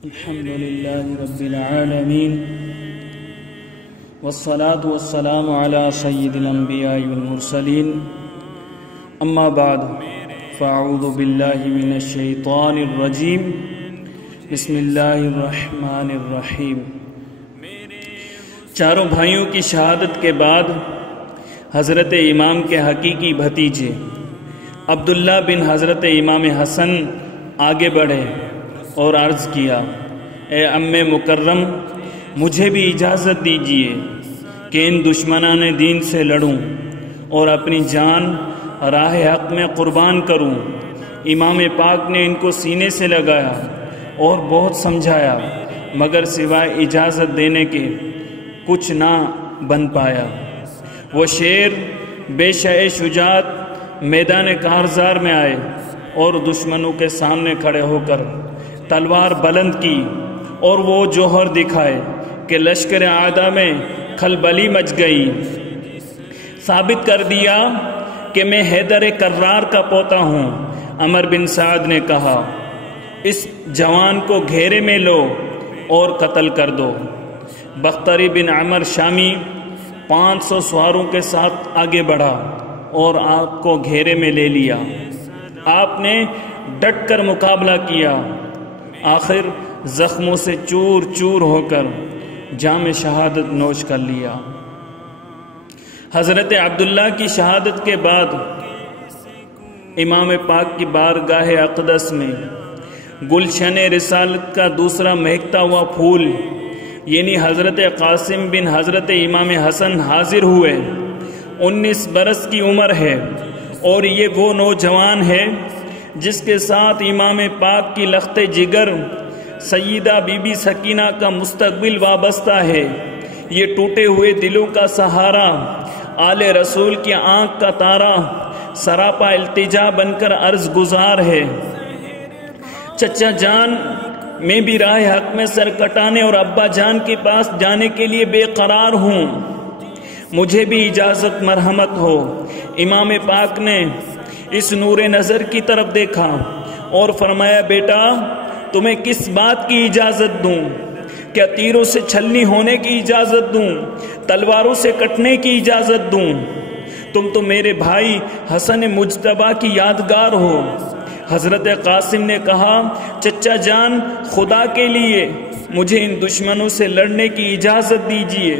الحمد لله رب العالمين والصلاة والسلام على سيد الأنبياء والمرسلين أما بعد فأعوذ بالله من الشيطان الرجيم بسم الله الرحمن الرحیم۔ چاروں بھائیوں کی شہادت کے بعد حضرت امام کے حقیقی بھتیجے عبداللہ بن حضرت امام حسن آگے بڑھے اور عرض کیا، اے ام مکرم، مجھے بھی اجازت دیجیے کہ ان دشمنان دین سے لڑوں اور اپنی جان راہ حق میں قربان کروں۔ امام پاک نے ان کو سینے سے لگایا اور بہت سمجھایا، مگر سوائے اجازت دینے کے کچھ نہ بن پایا۔ وہ شیر بے شہ شجاعت میدان کارزار میں آئے اور دشمنوں کے سامنے کھڑے ہو کر تلوار بلند کی اور وہ جوہر دکھائے کہ لشکر اعداء میں کھلبلی مچ گئی۔ ثابت کر دیا کہ میں حیدر کرار کا پوتا ہوں۔ عمر بن سعد نے کہا، اس جوان کو گھیرے میں لو اور قتل کر دو۔ بختری بن عمر شامی 500 سواروں کے ساتھ آگے بڑھا اور آپ کو گھیرے میں لے لیا۔ آپ نے ڈٹ کر مقابلہ کیا، آخر زخموں سے چور چور ہو کر جام شہادت نوش کر لیا۔ حضرت عبداللہ کی شہادت کے بعد امام پاک کی بارگاہ اقدس میں گلشن رسالت کا دوسرا مہکتا ہوا پھول یعنی حضرت قاسم بن حضرت امام حسن حاضر ہوئے۔ 19 برس کی عمر ہے اور یہ وہ نوجوان ہے جس کے ساتھ امام پاک کی لخت جگر سیدہ بی بی سکینہ کا مستقبل وابستہ ہے۔ یہ ٹوٹے ہوئے دلوں کا سہارا، آل رسول کی آنکھ کا تارا، سراپا التجا بن کر عرض گزار ہے۔ چچا جان میں بھی راہ حق میں سر کٹانے اور ابا جان کے پاس جانے کے لیے بے قرار ہوں، مجھے بھی اجازت مرحمت ہو۔ امام پاک نے اس نور نظر کی طرف دیکھا اور فرمایا، بیٹا تمہیں کس بات کی اجازت دوں؟ کیا تیروں سے چھلنی ہونے کی اجازت دوں؟ تلواروں سے کٹنے کی اجازت دوں؟ تم تو میرے بھائی حسن مجتبیٰ کی یادگار ہو۔ حضرت قاسم نے کہا، چچا جان خدا کے لیے مجھے ان دشمنوں سے لڑنے کی اجازت دیجیے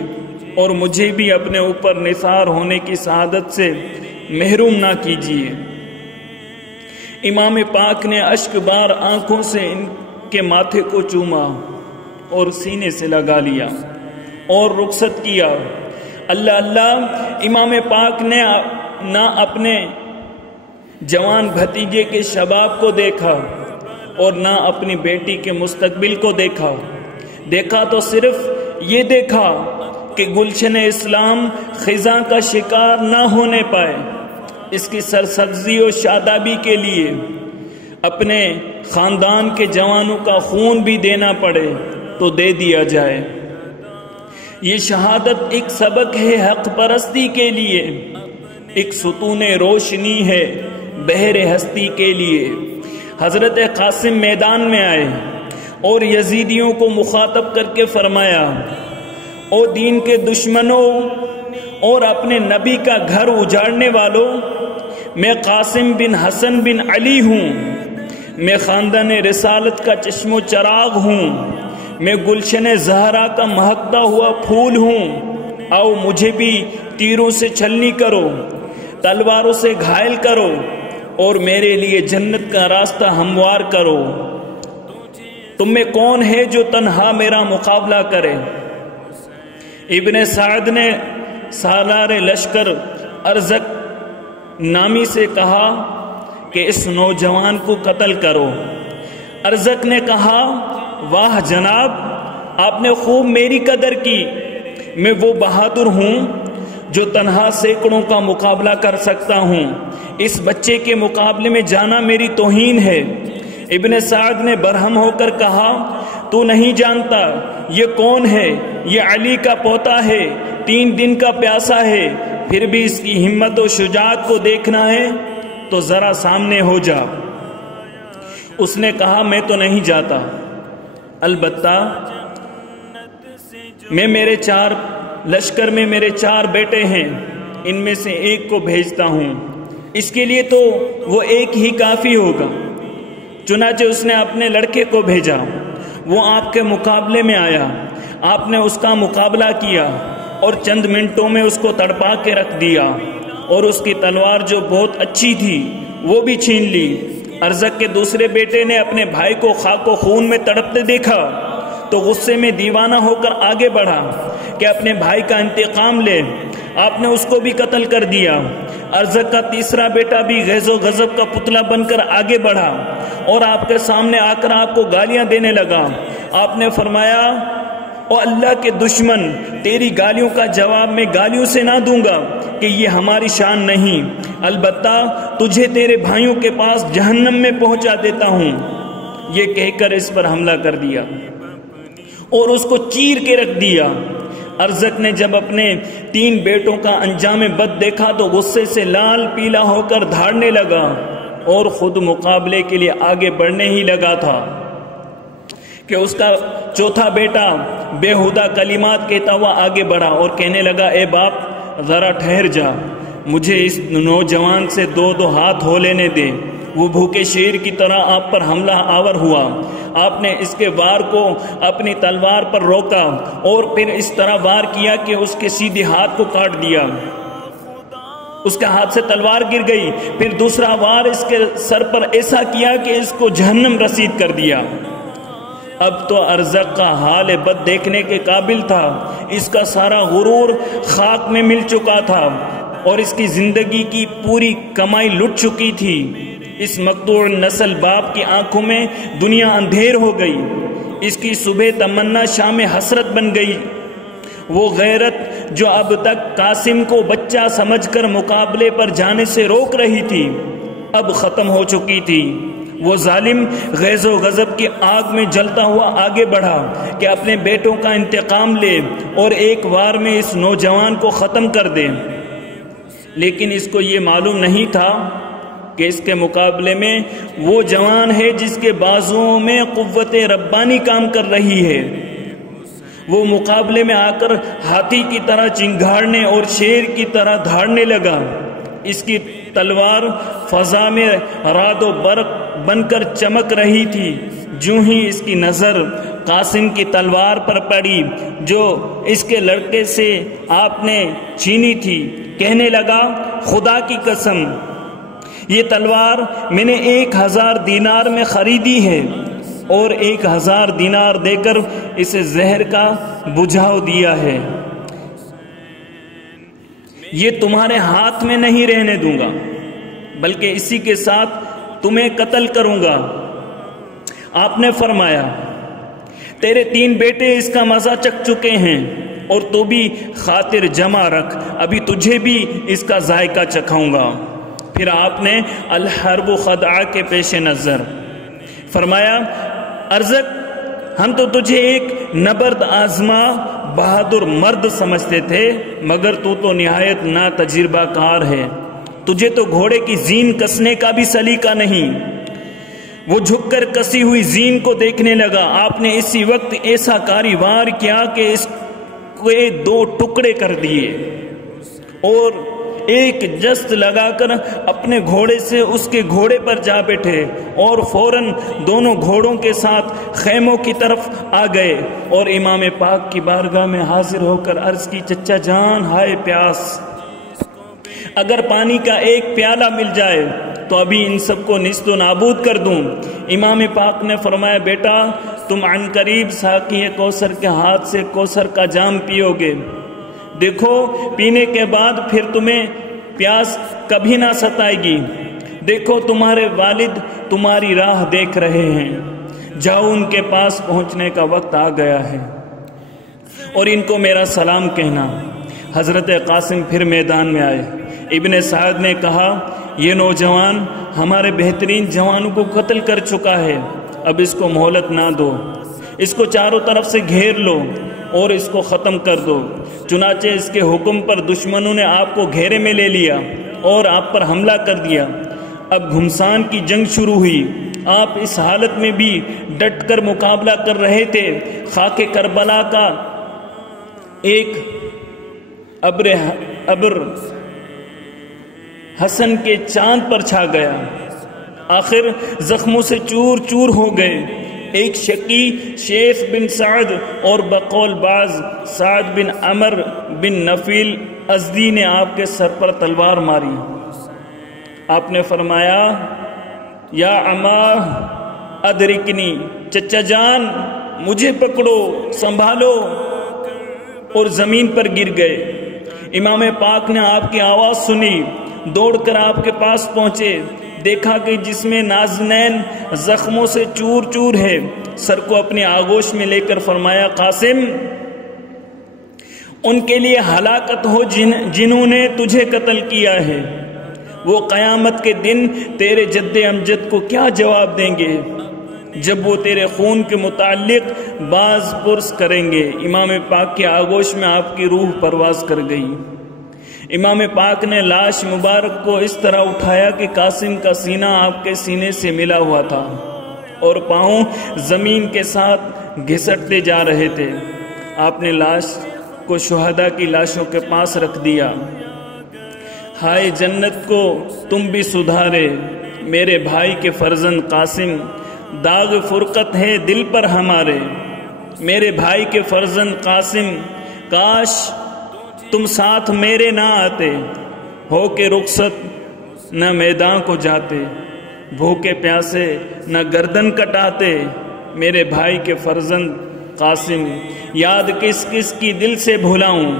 اور مجھے بھی اپنے اوپر نثار ہونے کی سعادت سے محروم نہ کیجیے۔ امام پاک نے اشک بار آنکھوں سے ان کے ماتھے کو چوما اور سینے سے لگا لیا اور رخصت کیا۔ اللہ اللہ، امام پاک نے نہ اپنے جوان بھتیجے کے شباب کو دیکھا اور نہ اپنی بیٹی کے مستقبل کو دیکھا۔ دیکھا تو صرف یہ دیکھا کہ گلشن اسلام خزاں کا شکار نہ ہونے پائے، اس کی سرسبزی و شادابی کے لیے اپنے خاندان کے جوانوں کا خون بھی دینا پڑے تو دے دیا جائے۔ یہ شہادت ایک سبق ہے حق پرستی کے لیے، ایک ستون روشنی ہے بحر ہستی کے لیے۔ حضرت قاسم میدان میں آئے اور یزیدیوں کو مخاطب کر کے فرمایا، او دین کے دشمنوں اور اپنے نبی کا گھر اجاڑنے والوں، میں قاسم بن حسن بن علی ہوں، میں خاندان رسالت کا چشم و چراغ ہوں، میں گلشن زہرا کا مہکتا ہوا پھول ہوں۔ آؤ مجھے بھی تیروں سے چھلنی کرو، تلواروں سے گھائل کرو اور میرے لیے جنت کا راستہ ہموار کرو۔ تم میں کون ہے جو تنہا میرا مقابلہ کرے؟ ابن سعد نے سالار لشکر ارزق نامی سے کہا کہ اس نوجوان کو قتل کرو۔ ارزق نے کہا، واہ جناب، آپ نے خوب میری قدر کی، میں وہ بہادر ہوں جو تنہا سینکڑوں کا مقابلہ کر سکتا ہوں، اس بچے کے مقابلے میں جانا میری توہین ہے۔ ابن سعد نے برہم ہو کر کہا، تو نہیں جانتا یہ کون ہے؟ یہ علی کا پوتا ہے، 3 دن کا پیاسا ہے، پھر بھی اس کی ہمت و شجاعت کو دیکھنا ہے تو ذرا سامنے ہو جا۔ اس نے کہا، میں تو نہیں جاتا۔ البتہ میں میرے لشکر میں میرے 4 بیٹے ہیں، ان میں سے ایک کو بھیجتا ہوں، اس کے لیے تو وہ ایک ہی کافی ہوگا۔ چنانچہ اس نے اپنے لڑکے کو بھیجا، وہ آپ کے مقابلے میں آیا، آپ نے اس کا مقابلہ کیا اور چند منٹوں میں اس کو تڑپا کے رکھ دیا، اور اس کی تلوار جو بہت اچھی تھی وہ بھی چھین لی۔ ارزق کے دوسرے بیٹے نے اپنے بھائی کو خاک و خون میں تڑپتے دیکھا تو غصے میں دیوانہ ہو کر آگے بڑھا کہ اپنے بھائی کا انتقام لے، آپ نے اس کو بھی قتل کر دیا۔ ارزق کا تیسرا بیٹا بھی غیظ و غضب کا پتلا بن کر آگے بڑھا اور آپ کے سامنے آ کر آپ کو گالیاں دینے لگا۔ آپ نے فرمایا، او اللہ کے دشمن، تیری گالیوں کا جواب میں گالیوں سے نہ دوں گا کہ یہ ہماری شان نہیں، البتہ تجھے تیرے بھائیوں کے پاس جہنم میں پہنچا دیتا ہوں۔ یہ کہہ کر اس پر حملہ کر دیا اور اس کو چیر کے رکھ دیا۔ ارزق نے جب اپنے 3 بیٹوں کا انجام بد دیکھا تو غصے سے لال پیلا ہو کر دھاڑنے لگا اور خود مقابلے کے لیے آگے بڑھنے ہی لگا تھا کہ اس کا چوتھا بیٹا بےہودہ کلمات کہتا ہوا آگے بڑھا اور کہنے لگا، اے باپ ذرا ٹھہر جا، مجھے اس نوجوان سے 2 ہاتھ ہو لینے دے۔ وہ بھوکے شیر کی طرح آپ پر حملہ آور ہوا، آپ نے اس کے وار کو اپنی تلوار پر روکا اور پھر اس طرح وار کیا کہ اس کے سیدھے ہاتھ کو کاٹ دیا، اس کے ہاتھ سے تلوار گر گئی۔ پھر دوسرا وار اس کے سر پر ایسا کیا کہ اس کو جہنم رسید کر دیا۔ اب تو ارزق کا حال بد دیکھنے کے قابل تھا، اس کا سارا غرور خاک میں مل چکا تھا اور اس کی زندگی کی پوری کمائی لٹ چکی تھی۔ اس مقتوع نسل باپ کی آنکھوں میں دنیا اندھیر ہو گئی، اس کی صبح تمنا شام حسرت بن گئی۔ وہ غیرت جو اب تک قاسم کو بچہ سمجھ کر مقابلے پر جانے سے روک رہی تھی، اب ختم ہو چکی تھی۔ وہ ظالم غیظ و غضب کی آگ میں جلتا ہوا آگے بڑھا کہ اپنے بیٹوں کا انتقام لے اور ایک وار میں اس نوجوان کو ختم کر دے، لیکن اس کو یہ معلوم نہیں تھا کہ اس کے مقابلے میں وہ جوان ہے جس کے بازوؤں میں قوت ربانی کام کر رہی ہے۔ وہ مقابلے میں آ کر ہاتھی کی طرح چنگھاڑنے اور شیر کی طرح دھاڑنے لگا۔ اس کی تلوار فضا میں رعد و برق بن کر چمک رہی تھی۔ جو ہی اس کی نظر قاسم کی تلوار پر پڑی جو اس کے لڑکے سے آپ نے چھینی تھی، کہنے لگا، خدا کی قسم، یہ تلوار میں نے 1000 دینار میں خریدی ہے اور 1000 دینار دے کر اسے زہر کا بجھاؤ دیا ہے، یہ تمہارے ہاتھ میں نہیں رہنے دوں گا بلکہ اسی کے ساتھ تمہیں قتل کروں گا۔ آپ نے فرمایا، تیرے 3 بیٹے اس کا مزہ چکھ چکے ہیں اور تو بھی خاطر جمع رکھ، ابھی تجھے بھی اس کا ذائقہ چکھاؤں گا۔ پھر آپ نے الحرب خدعہ کے پیش نظر فرمایا، ارزق، ہم تو تجھے ایک نبرد آزما بہادر مرد سمجھتے تھے، مگر تو نہایت نا تجربہ کار ہے، تجھے تو گھوڑے کی زین کسنے کا بھی سلیقہ نہیں۔ وہ جھک کر کسی ہوئی زین کو دیکھنے لگا۔ آپ نے اسی وقت ایسا کاری وار کیا کہ اس کو 2 ٹکڑے کر دیے اور ایک جست لگا کر اپنے گھوڑے سے اس کے گھوڑے پر جا بیٹھے اور فوراً دونوں گھوڑوں کے ساتھ خیموں کی طرف آ گئے اور امام پاک کی بارگاہ میں حاضر ہو کر عرض کی، چچا جان، ہائے پیاس، اگر پانی کا ایک پیالہ مل جائے تو ابھی ان سب کو نیست و نابود کر دوں۔ امام پاک نے فرمایا، بیٹا، تم عن قریب ساقی کوثر کے ہاتھ سے کوثر کا جام پیو گے، دیکھو پینے کے بعد پھر تمہیں پیاس کبھی نہ ستائے گی۔ دیکھو تمہارے والد تمہاری راہ دیکھ رہے ہیں، جاؤ ان کے پاس پہنچنے کا وقت آ گیا ہے اور ان کو میرا سلام کہنا۔ حضرت قاسم پھر میدان میں آئے۔ ابن سعد نے کہا، یہ نوجوان ہمارے بہترین جوانوں کو قتل کر چکا ہے، اب اس کو مہلت نہ دو، اس کو چاروں طرف سے گھیر لو اور اس کو ختم کر دو۔ چنانچہ اس کے حکم پر دشمنوں نے آپ کو گھیرے میں لے لیا اور آپ پر حملہ کر دیا۔ اب گھمسان کی جنگ شروع ہوئی آپ اس حالت میں بھی ڈٹ کر مقابلہ کر رہے تھے۔ خاک کربلا کا ایک ابر حسن کے چاند پر چھا گیا، آخر زخموں سے چور چور ہو گئے۔ ایک شقی شیخ بن سعد اور بقول باز سعد بن عمر بن نفیل ازدی نے آپ کے سر پر تلوار ماری۔ آپ نے فرمایا، یا عما ادرکنی، چچا جان مجھے پکڑو، سنبھالو، اور زمین پر گر گئے۔ امام پاک نے آپ کی آواز سنی، دوڑ کر آپ کے پاس پہنچے، دیکھا کہ جس میں نازنین زخموں سے چور چور ہے، سر کو اپنی آغوش میں لے کر فرمایا، قاسم ان کے لیے ہلاکت ہو جنہوں نے تجھے قتل کیا ہے، وہ قیامت کے دن تیرے جد امجد کو کیا جواب دیں گے جب وہ تیرے خون کے متعلق باز پرس کریں گے۔ امام پاک کی آغوش میں آپ کی روح پرواز کر گئی۔ امام پاک نے لاش مبارک کو اس طرح اٹھایا کہ قاسم کا سینہ آپ کے سینے سے ملا ہوا تھا اور پاؤں زمین کے ساتھ گھسٹتے جا رہے تھے۔ آپ نے لاش کو شہداء کی لاشوں کے پاس رکھ دیا۔ ہائے جنت کو تم بھی سدھارے میرے بھائی کے فرزند قاسم، داغ فرقت ہے دل پر ہمارے، میرے بھائی کے فرزند قاسم، کاش تم ساتھ میرے نہ آتے، ہو کے رخصت نہ میدان کو جاتے، بھوکے پیاسے نہ گردن کٹاتے، میرے بھائی کے فرزند قاسم، یاد کس کس کی دل سے بھلاؤں،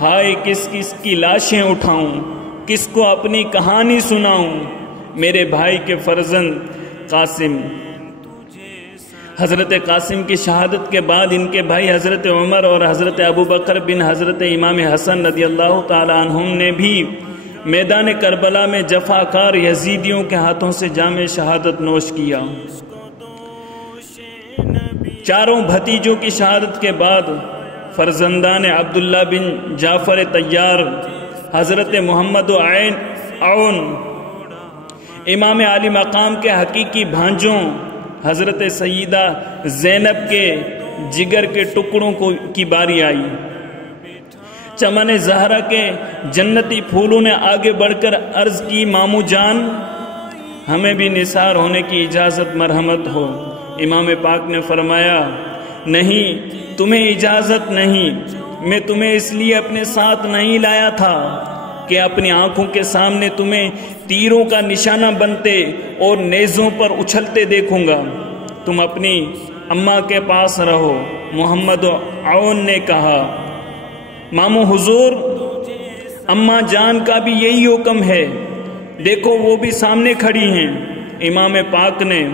ہائے کس کس کی لاشیں اٹھاؤں، کس کو اپنی کہانی سناؤں، میرے بھائی کے فرزند قاسم۔ حضرت قاسم کی شہادت کے بعد ان کے بھائی حضرت عمر اور حضرت ابو بکر بن حضرت امام حسن رضی اللہ تعالی عنہم نے بھی میدان کربلا میں جفاکار یزیدیوں کے ہاتھوں سے جام شہادت نوش کیا۔ چاروں بھتیجوں کی شہادت کے بعد فرزندان عبداللہ بن جعفر طیار، حضرت محمد عون، امام علی مقام کے حقیقی بھانجوں حضرت سیدہ زینب کے جگر کے ٹکڑوں کی باری آئی۔ چمن زہرا کے جنتی پھولوں نے آگے بڑھ کر عرض کی، مامو جان ہمیں بھی نثار ہونے کی اجازت مرحمت ہو۔ امام پاک نے فرمایا، نہیں تمہیں اجازت نہیں، میں تمہیں اس لیے اپنے ساتھ نہیں لایا تھا کہ اپنی آنکھوں کے سامنے تمہیں تیروں کا نشانہ بنتے اور نیزوں پر اچھلتے دیکھوں گا، تم اپنی اماں کے پاس رہو۔ محمد عون نے کہا، مامو حضور اماں جان کا بھی یہی حکم ہے، دیکھو وہ بھی سامنے کھڑی ہیں۔ امام پاک نے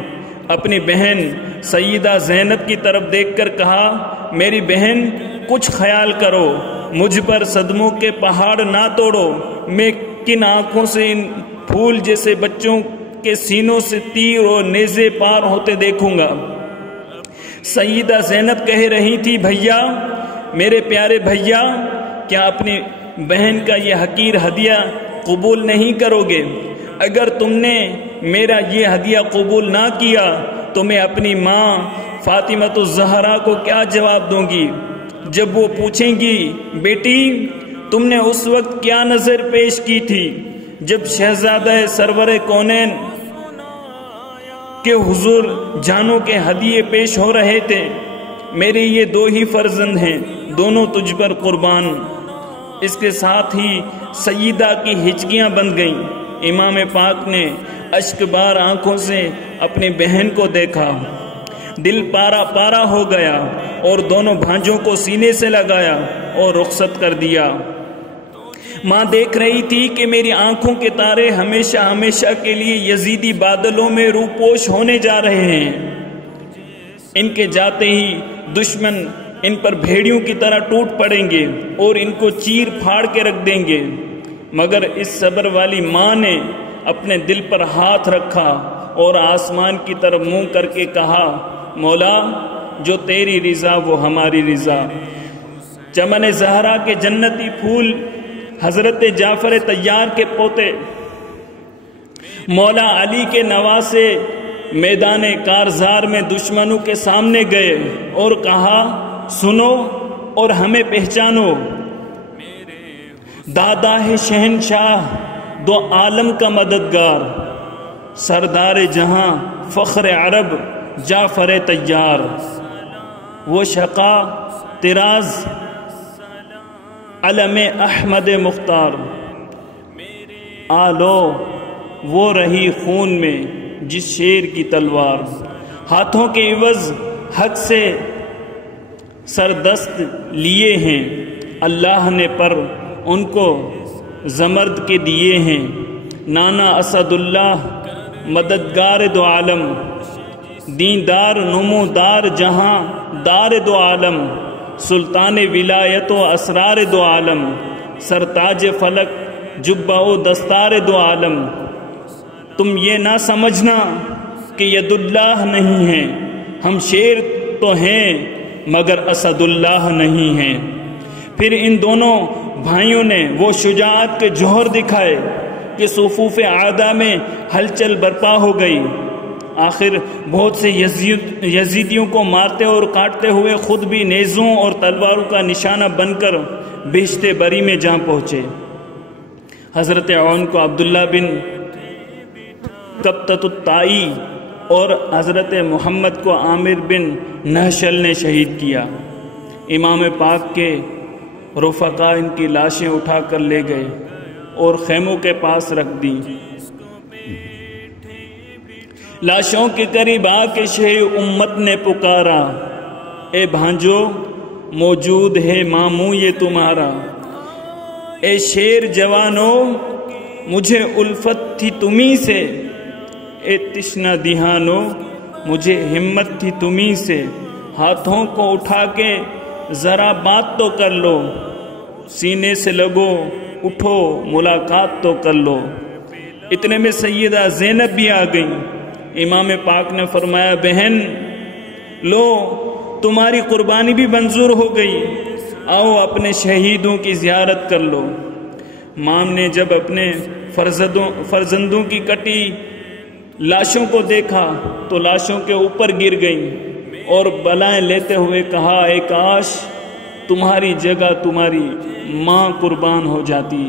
اپنی بہن سیدہ زینب کی طرف دیکھ کر کہا، میری بہن کچھ خیال کرو، مجھ پر صدموں کے پہاڑ نہ توڑو، میں کن آنکھوں سے ان پھول جیسے بچوں کے سینوں سے تیر اور نیزے پار ہوتے دیکھوں گا۔ سیدہ زینب کہہ رہی تھی، بھیا میرے پیارے بھیا، کیا اپنی بہن کا یہ حقیر ہدیہ قبول نہیں کرو گے؟ اگر تم نے میرا یہ ہدیہ قبول نہ کیا تو میں اپنی ماں فاطمۃ الزہرا کو کیا جواب دوں گی جب وہ پوچھیں گی، بیٹی تم نے اس وقت کیا نظر پیش کی تھی جب شہزادہ سرور کونین کے حضور جانوں کے ہدیے پیش ہو رہے تھے؟ میرے یہ دو ہی فرزند ہیں، دونوں تجھ پر قربان۔ اس کے ساتھ ہی سیدہ کی ہچکیاں بند گئیں۔ امام پاک نے اشک بار آنکھوں سے اپنی بہن کو دیکھا، دل پارا پارا ہو گیا اور دونوں بھانجوں کو سینے سے لگایا اور رخصت کر دیا۔ ماں دیکھ رہی تھی کہ میری آنکھوں کے تارے ہمیشہ ہمیشہ کے لیے یزیدی بادلوں میں روپوش ہونے جا رہے ہیں، ان کے جاتے ہی دشمن ان پر بھیڑیوں کی طرح ٹوٹ پڑیں گے اور ان کو چیر پھاڑ کے رکھ دیں گے۔ مگر اس صبر والی ماں نے اپنے دل پر ہاتھ رکھا اور آسمان کی طرف منہ کر کے کہا، مولا جو تیری رضا وہ ہماری رضا۔ چمن زہرا کے جنتی پھول حضرت جعفر طیار کے پوتے مولا علی کے نواسے میدان کارزار میں دشمنوں کے سامنے گئے اور کہا سنو اور ہمیں پہچانو، دادا ہے شہنشاہ دو عالم کا مددگار، سردار جہاں فخر عرب جعفر طیار، وہ شقا طراز علم احمد مختار، آلو وہ رہی خون میں جس شیر کی تلوار، ہاتھوں کے عوض حق سے سردست لیے ہیں، اللہ نے پر ان کو زمرد کے دیے ہیں، نانا اسد اللہ مددگار دو عالم، دیندار نمودار جہاں دار دو عالم، سلطان ولایت و اسرار دو عالم، سرتاج فلک جبہ و دستار دو عالم، تم یہ نہ سمجھنا کہ ید اللہ نہیں ہے، ہم شیر تو ہیں مگر اسد اللہ نہیں ہیں۔ پھر ان دونوں بھائیوں نے وہ شجاعت کے جوہر دکھائے کہ صفوف اعداء میں ہلچل برپا ہو گئی، آخر بہت سے یزیدیوں کو مارتے اور کاٹتے ہوئے خود بھی نیزوں اور تلواروں کا نشانہ بن کر بہشت بری میں جا پہنچے۔ حضرت عون کو عبداللہ بن قبطۃ الطائی اور حضرت محمد کو عامر بن نہشل نے شہید کیا۔ امام پاک کے رفقا ان کی لاشیں اٹھا کر لے گئے اور خیموں کے پاس رکھ دی۔ لاشوں کے قریب آ کے شہ امت نے پکارا، اے بھانجو موجود ہے ماموں یہ تمہارا، اے شیر جوانو مجھے الفت تھی تمہیں سے، اے تشنہ دہانو مجھے ہمت تھی تمہیں سے، ہاتھوں کو اٹھا کے ذرا بات تو کر لو، سینے سے لگو اٹھو ملاقات تو کر لو۔ اتنے میں سیدہ زینب بھی آ گئیں۔ امام پاک نے فرمایا بہن لو تمہاری قربانی بھی منظور ہو گئی، آؤ اپنے شہیدوں کی زیارت کر لو۔ مام نے جب اپنے فرزندوں کی کٹی لاشوں کو دیکھا تو لاشوں کے اوپر گر گئیں اور بلائیں لیتے ہوئے کہا، اے کاش تمہاری جگہ تمہاری ماں قربان ہو جاتی۔